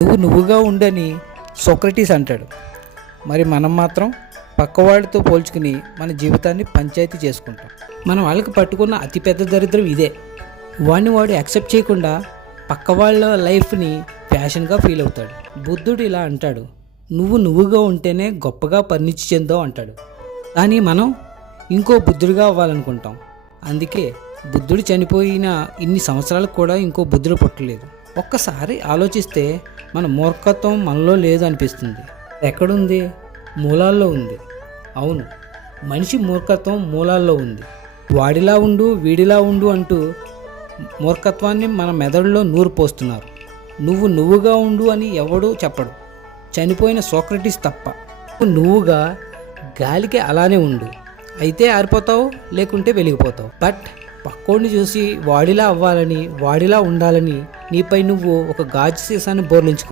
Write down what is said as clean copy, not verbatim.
నువ్వు నువ్వుగా ఉండని సోక్రటీస్ అంటాడు. మరి మనం మాత్రం పక్కవాడితో పోల్చుకుని మన జీవితాన్ని పంచాయతీ చేసుకుంటాం. మనం వాళ్ళకి పట్టుకున్న అతిపెద్ద దరిద్రం ఇదే. వాడిని వాడు యాక్సెప్ట్ చేయకుండా పక్క వాళ్ళ లైఫ్ని ఫ్యాషన్గా ఫీల్ అవుతాడు. బుద్ధుడు ఇలా అంటాడు, నువ్వు నువ్వుగా ఉంటేనే గొప్పగా పరిణితి చెందావు అంటాడు. కానీ మనం ఇంకో బుద్ధుడిగా అవ్వాలనుకుంటాం. అందుకే బుద్ధుడు చనిపోయిన ఇన్ని సంవత్సరాలకు కూడా ఇంకో బుద్ధుడు పుట్టలేదు. ఒక్కసారి ఆలోచిస్తే మన మూర్ఖత్వం మనలో లేదు అనిపిస్తుంది. ఎక్కడుంది? మూలాల్లో ఉంది. అవును, మనిషి మూర్ఖత్వం మూలాల్లో ఉంది. వాడిలా ఉండు వీడిలా ఉండు అంటూ మూర్ఖత్వాన్ని మన మెదడులో నూరు పోస్తున్నారు. నువ్వు నువ్వుగా ఉండు అని ఎవడూ చెప్పడు, చనిపోయిన సోక్రటీస్ తప్ప. నువ్వుగా గాలికి అలానే ఉండు, అయితే ఆరిపోతావు, లేకుంటే వెలిగిపోతావు. బట్ పక్కోడిని చూసి వాడిలా అవ్వాలని వాడిలా ఉండాలని నీపై నువ్వు ఒక గాజు సీసాన్ని బోర్లించుకో.